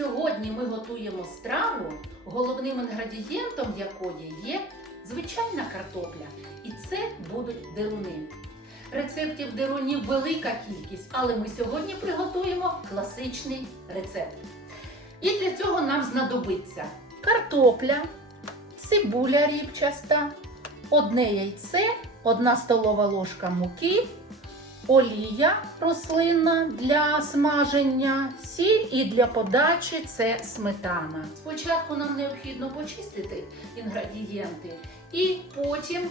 Сьогодні ми готуємо страву, головним інгредієнтом якої є звичайна картопля. І це будуть деруни. Рецептів дерунів велика кількість, але ми сьогодні приготуємо класичний рецепт. І для цього нам знадобиться картопля, цибуля рібчаста, одне яйце, одна столова ложка муки, олія рослинна для смаження, сіль і для подачі це сметана. Спочатку нам необхідно почистити інгредієнти, і потім е,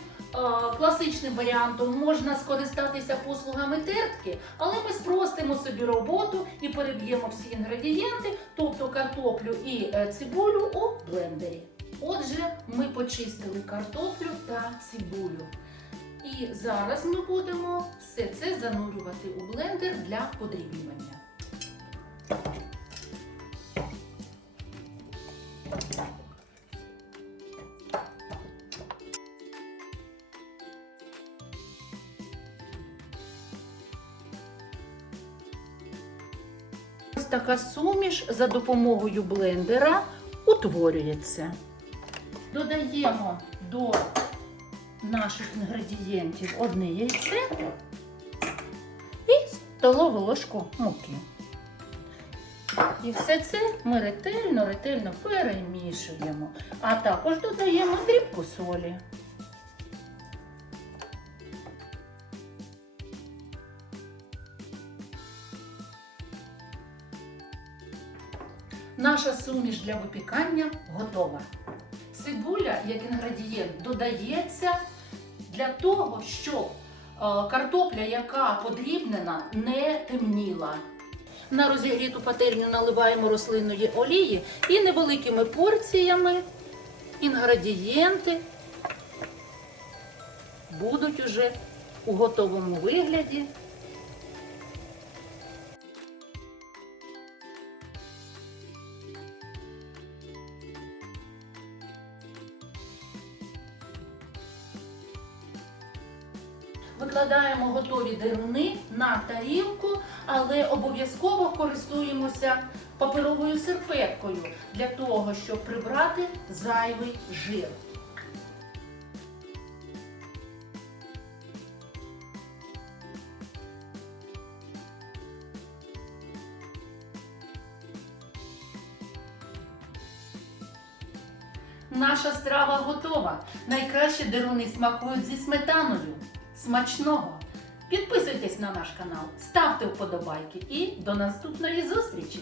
класичним варіантом можна скористатися послугами тертки, але ми спростимо собі роботу і переб'ємо всі інгредієнти, тобто картоплю і е, цибулю у блендері. Отже, ми почистили картоплю та цибулю. І зараз ми будемо все це занурювати у блендер для подрібнювання. Ось така суміш за допомогою блендера утворюється. Додаємо до наших інгредієнтів одне яйце і столову ложку муки. І все це ми ретельно, ретельно перемішуємо, а також додаємо дрібку солі. Наша суміш для випікання готова. Цибуля як інгредієнт додається для того, щоб е, картопля, яка подрібнена, не темніла. На розігріту пательню наливаємо рослинної олії і невеликими порціями інгредієнти будуть уже у готовому вигляді. Викладаємо готові деруни на тарілку, але обов'язково користуємося паперовою серветкою для того, щоб прибрати зайвий жир. Наша страва готова. Найкраще деруни смакують зі сметаною. Смачного! Підписуйтесь на наш канал, ставте вподобайки і до наступної зустрічі!